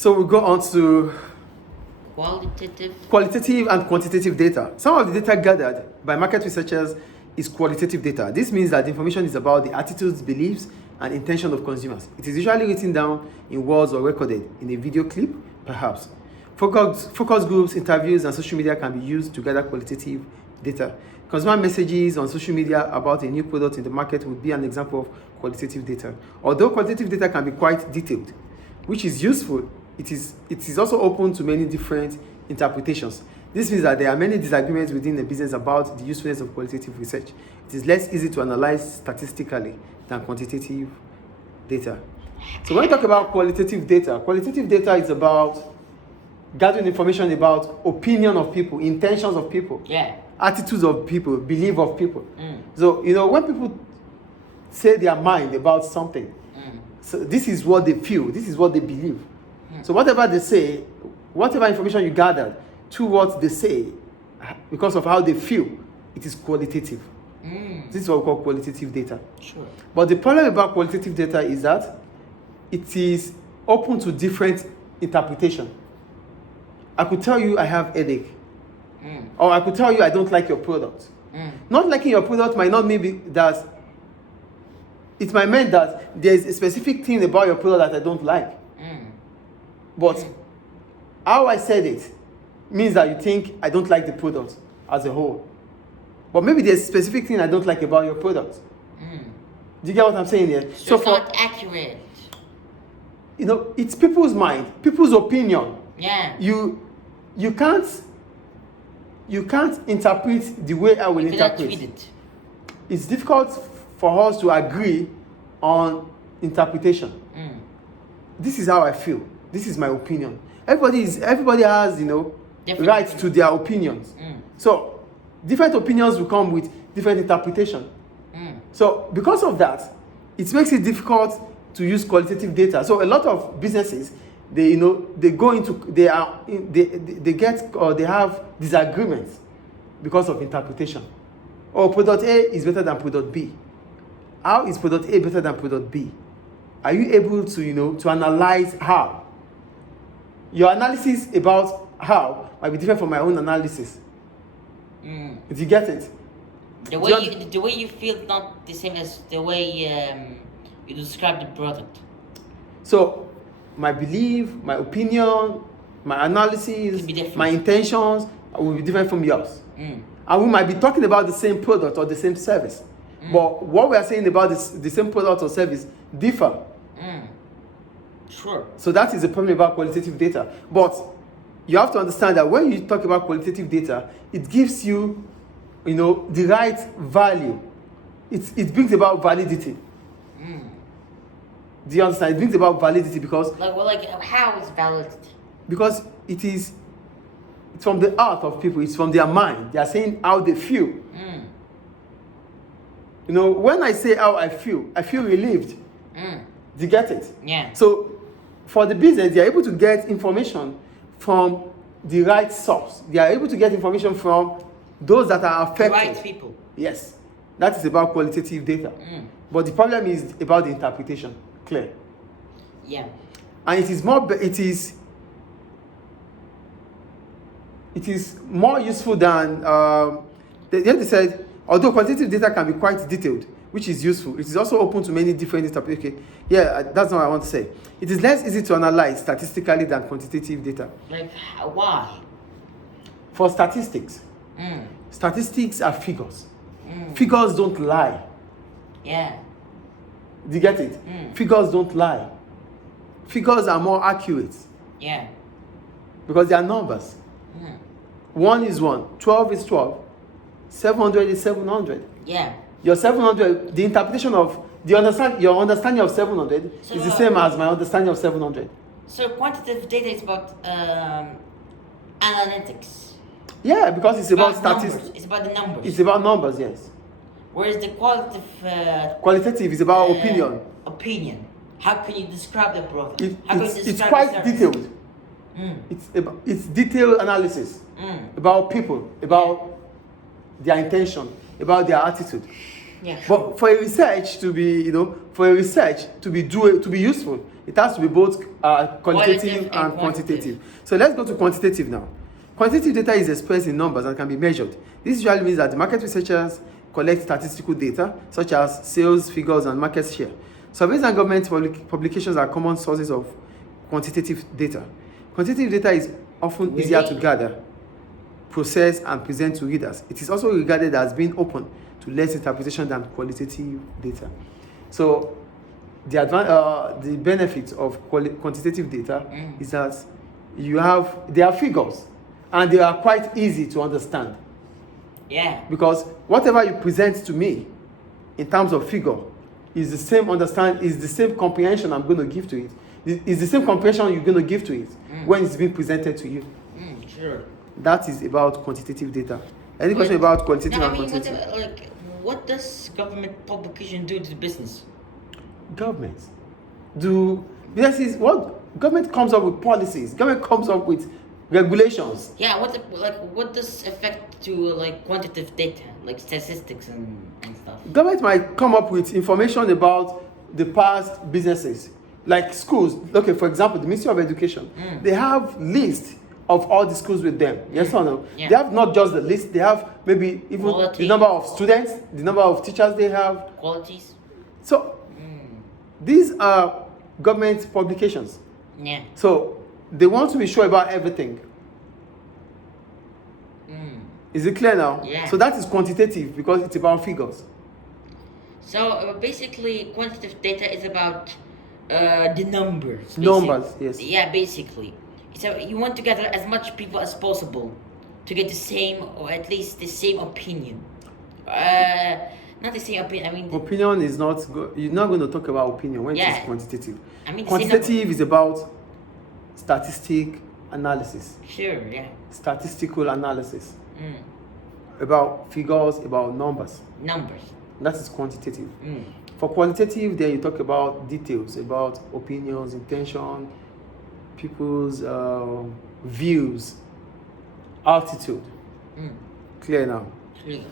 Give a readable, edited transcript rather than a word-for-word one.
So we go on to qualitative and quantitative data. Some of the data gathered by market researchers is qualitative data. This means that the information is about the attitudes, beliefs, and intention of consumers. It is usually written down in words or recorded in a video clip, perhaps. Focus groups, interviews, and social media can be used to gather qualitative data. Consumer messages on social media about a new product in the market would be an example of qualitative data. Although qualitative data can be quite detailed, which is useful, it is also open to many different interpretations. This means that there are many disagreements within the business about the usefulness of qualitative research. It is less easy to analyze statistically than quantitative data. So when we talk about qualitative data is about gathering information about opinion of people, intentions of people, attitudes of people, belief of people. So, when people say their mind about something, so this is what they feel, this is what they believe. So whatever they say, whatever information you gathered to what they say, because of how they feel, it is qualitative. This is what we call qualitative data. Sure. But the problem about qualitative data is that it is open to different interpretation. I could tell you I have headache. Or I could tell you I don't like your product. Not liking your product might not mean that it might mean that there's a specific thing about your product that I don't like. But how I said it means that you think I don't like the product as a whole. But maybe there's a specific thing I don't like about your product. Do you get what I'm saying here? So it's not accurate. It's people's mind, people's opinion. Yeah. You can't interpret the way I will interpret. It. It's difficult for us to agree on interpretation. This is how I feel. This is my opinion. Everybody has, Different rights to their opinions. So different opinions will come with different interpretation. So because of that, it makes it difficult to use qualitative data. So a lot of businesses, they have disagreements because of interpretation. Product A is better than product B. How is product A better than product B? Are you able to analyze how? Your analysis about how might be different from my own analysis. Do you get it? The way you feel is not the same as the way you describe the product. So my belief, my opinion, my analysis, my intentions will be different from yours. And we might be talking about the same product or the same service. But what we are saying about the same product or service differ. Sure. So that is the problem about qualitative data. But you have to understand that when you talk about qualitative data, it gives you, the right value. It brings about validity. Do you understand? It brings about validity because... how is validity? Because it's from the heart of people. It's from their mind. They are saying how they feel. When I say how I feel relieved. Do you get it? Yeah. So for the business, they are able to get information from the right source. They are able to get information from those that are affected. The right people. Yes. That is about qualitative data. But the problem is about the interpretation. Clear? Yeah. And it is more useful than they said, although quantitative data can be quite detailed, which is useful, it is also open to many different interpretations. Okay. Yeah, that's not what I want to say. It is less easy to analyze statistically than quantitative data. Why? For statistics, statistics are figures. Figures don't lie. Yeah. Do you get it? Figures don't lie. Figures are more accurate. Yeah. Because they are numbers. 1 is 1, 12 is 12, 700 is 700. Yeah. Your 700, the interpretation of your understanding of 700 is the same as my understanding of 700. So quantitative data is about analytics. Yeah, because it's about statistics. It's about the numbers. It's about numbers, yes. Whereas the qualitative is about opinion. Opinion. How can you describe the product? It's quite detailed. It's detailed analysis about people, about their intention, about their attitude. Yeah. But for a research to be, to be useful, It has to be both qualitative Qualitative and and quantitative. So let's go to quantitative now. Quantitative data is expressed in numbers and can be measured. This usually means that the market researchers collect statistical data such as sales figures and market share. Surveys and government publications are common sources of quantitative data. Quantitative data is often easier to gather, process, and present to readers. It is also regarded as being open to less interpretation than qualitative data. So the benefit of quantitative data is that they are figures and they are quite easy to understand. Yeah. Because whatever you present to me in terms of figure is the same comprehension I'm going to give to it. Is the same comprehension you're going to give to it when it's being presented to you. Sure. That is about quantitative data. Any question about qualitative No, and quantitative? what does government publication do to the business? What government comes up with policies. Government comes up with regulations. Yeah, what does affect to quantitative data, like statistics and stuff? Government might come up with information about the past businesses, like schools. Okay, for example, the Ministry of Education, they have lists of all the schools with them. Yes or no? Yeah. They have not just the list, they have maybe even Quality. the number of students, the number of teachers they have. Qualities? So these are government publications. Yeah. So they want to be sure about everything. Is it clear now? Yeah. So that is quantitative because it's about figures. So basically, quantitative data is about the numbers. Numbers, yes. Yeah, basically. So you want to gather as much people as possible to get the same, or at least the same opinion. Not the same opinion. I mean, Opinion is not you're not going to talk about opinion when it Yeah. is quantitative. I mean, Quantitative is about statistic analysis, sure, yeah. statistical analysis, about figures, about numbers. Numbers. That is quantitative. For qualitative, then you talk about details, about opinions, intention, people's views, attitude. Clear now? Clear.